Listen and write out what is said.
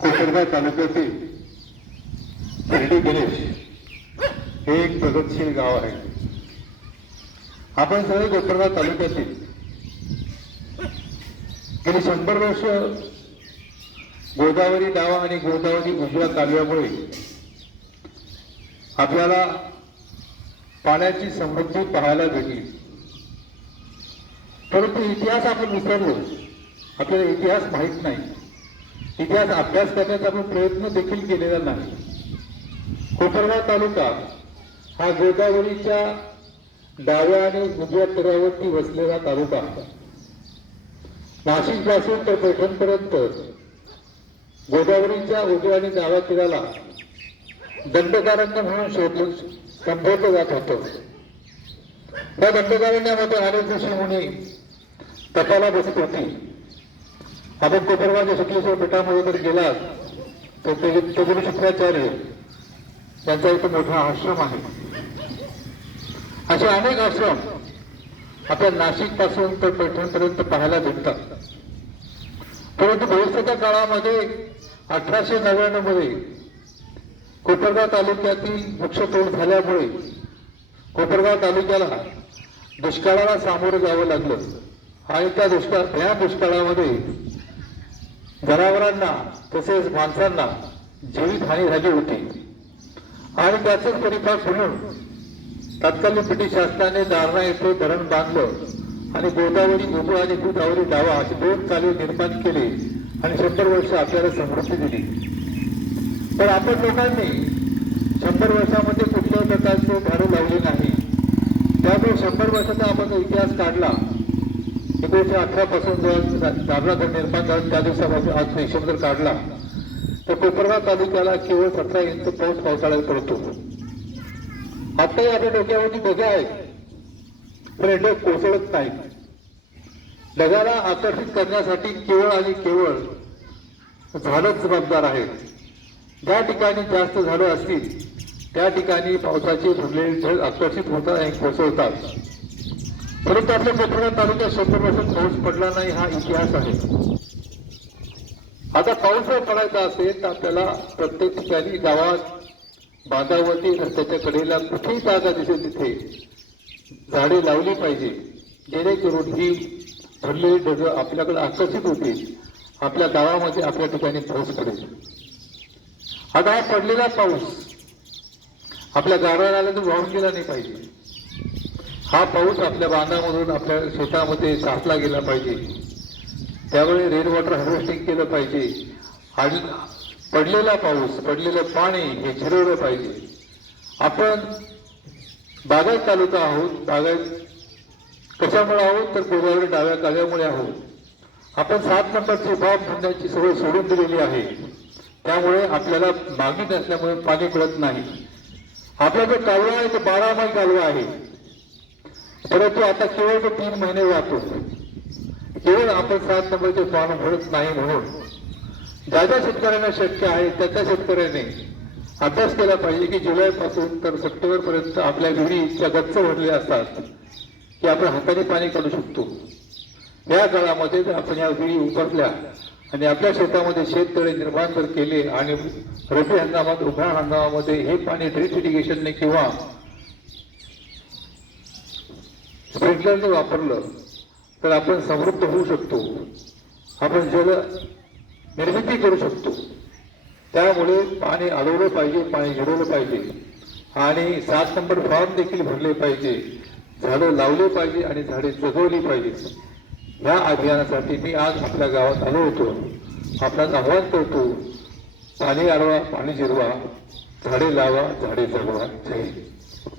कोपरगाव तालुक्यातील शिर्डी गणेश हे एक प्रगतशील गाव आहे. आपण सगळे कोपरगाव तालुक्यातील गेली शंभर वर्ष गोदावरी डावा आणि गोदावरी उजव्या कालव्यामुळे आपल्याला पाण्याची समृद्धी पाहायला भेटली. परंतु इतिहास आपण विसरलो. आपल्याला इतिहास माहीत नाही. इतिहास अभ्यास करण्याचा आपण प्रयत्न देखील केलेला नाही. कोपरगाव तालुका हा गोदावरीच्या डाव्या आणि उजव्या तीरावरती वसलेला तालुका नाशिकपासून तर पैठणपर्यंत गोदावरीच्या उजव्या आणि डाव्या तीराला दंडकारण्य म्हणून शोधून संबोधलं जात होतं. त्या दंडकारण्यामध्ये आरोग्य ऋषी मुनी तपाला बसत होती. आपण कोपरगावच्या शुक्लेश्वर बेटामध्ये जर गेलात तर ते गुरु शुक्राचार्य यांचा इथं मोठा आश्रम आहे. असे अनेक आश्रम आपल्या नाशिकपासून तर पैठणपर्यंत पाहायला भेटतात. परंतु भविष्याच्या काळामध्ये अठराशे नव्याण्णवमध्ये कोपरगाव तालुक्यातील वृक्षतोड झाल्यामुळे कोपरगाव तालुक्याला दुष्काळाला सामोरं जावं लागलं. आणि त्या दुष्काळ या दुष्काळामध्ये जनावरांना तसेच माणसांना जीवित हानी झाली होती. आणि त्याचाच परिपाक म्हणून तत्कालीन ब्रिटिश शासनाने दारणा येथे धरण बांधलं आणि गोदावरी गोकुळ आणि गोदावरी डावा असे दोन कालवे निर्माण केले आणि शंभर वर्ष आपल्याला समृद्धी दिली. पण आपण लोकांनी शंभर वर्षामध्ये कुठल्याही प्रकारचे झाडं लावली नाही. त्यामुळे शंभर वर्षाचा आपण इतिहास काढला. एकोणीशे अठरापासून जेव्हा दादरा धरण निर्माण झालं त्या दिवसापासून आज हिशोब जर काढला तर कोपरगाव तालुक्याला केवळ सतरा इंच पाऊस पावसाळ्यात पडतो. आताही आपल्या डोक्यावरती ढगा आहेत. पण हे ढग कोसळत नाही ढगाला आकर्षित करण्यासाठी केवळ आणि केवळ झाडच जबाबदार आहेत. ज्या ठिकाणी जास्त झाडं असतील त्या ठिकाणी पावसाचे भरलेले ढग आकर्षित होतात आणि कोसळतात. परंतु आपल्या कोपरगाव तालुक्यात शंभर पाऊस पडला नाही हा इतिहास आहे. आता पाऊस जर पडायचा असेल तर आपल्याला प्रत्येक ठिकाणी गावात बांधावरती रस्त्याच्या कडेला कुठेही जागा दिसेल तिथे झाडे लावली पाहिजे. जेणेकरून ही भरलेली ढग आपल्याकडे आकर्षित होतील. आपल्या गावामध्ये आपल्या ठिकाणी पाऊस पडेल. आता हा पडलेला पाऊस आपल्या गावाला तर वाहून गेला नाही पाहिजे. हा पाऊस आपल्या बांधामधून आपल्या शेतामध्ये साचला गेला पाहिजे. त्यावेळी रेन वॉटर हार्वेस्टिंग केलं पाहिजे. आणि पडलेला पाऊस पडलेलं पाणी हे झिरवलं पाहिजे. आपण बागायत तालुका आहोत बागायत कशामुळे आहोत तर गोदावरी डाव्या काव्यामुळे आहोत. आपण सात नंबरची बाब धंद्याची सवय सोडून दिलेली आहे. त्यामुळे आपल्याला मागणी नसल्यामुळे पाणी मिळत नाही. आपला जो कालवा आहे तो बारा मैल कालवा आहे. परंतु आता केवळ तो तीन महिने वाहतो केवळ आपण सात नंबरचे फॉर्म भरत नाही म्हणून. ज्या ज्या शेतकऱ्यांना शक्य आहे त्या त्या शेतकऱ्याने अभ्यास केला पाहिजे की जुलैपासून तर सप्टेंबरपर्यंत आपल्या विहिरी इतक्या गच्च भरलेल्या असतात की आपण हाताने पाणी काढू शकतो. या काळामध्ये जर आपण या विहिरी उपसल्या आणि आपल्या शेतामध्ये शेततळे निर्माण जर केले आणि रब्बी हंगामात उभ्या हंगामामध्ये हे पाणी ड्रिप इरिगेशनने किंवा स्प्रिंकलरने वापरलं तर आपण समृद्ध होऊ शकतो. आपण जल निर्मिती करू शकतो. त्यामुळे पाणी अडवलं पाहिजे पाणी झिरवलं पाहिजे. आणि सात नंबर फॉर्म देखील भरले पाहिजे. झाडं लावले पाहिजे आणि झाडे जगवली पाहिजे. ह्या अभियानासाठी मी आज आपल्या गावात आलो होतो. आपणास आव्हान करतो पाणी अडवा पाणी जिरवा झाडे लावा झाडे जगवा. जय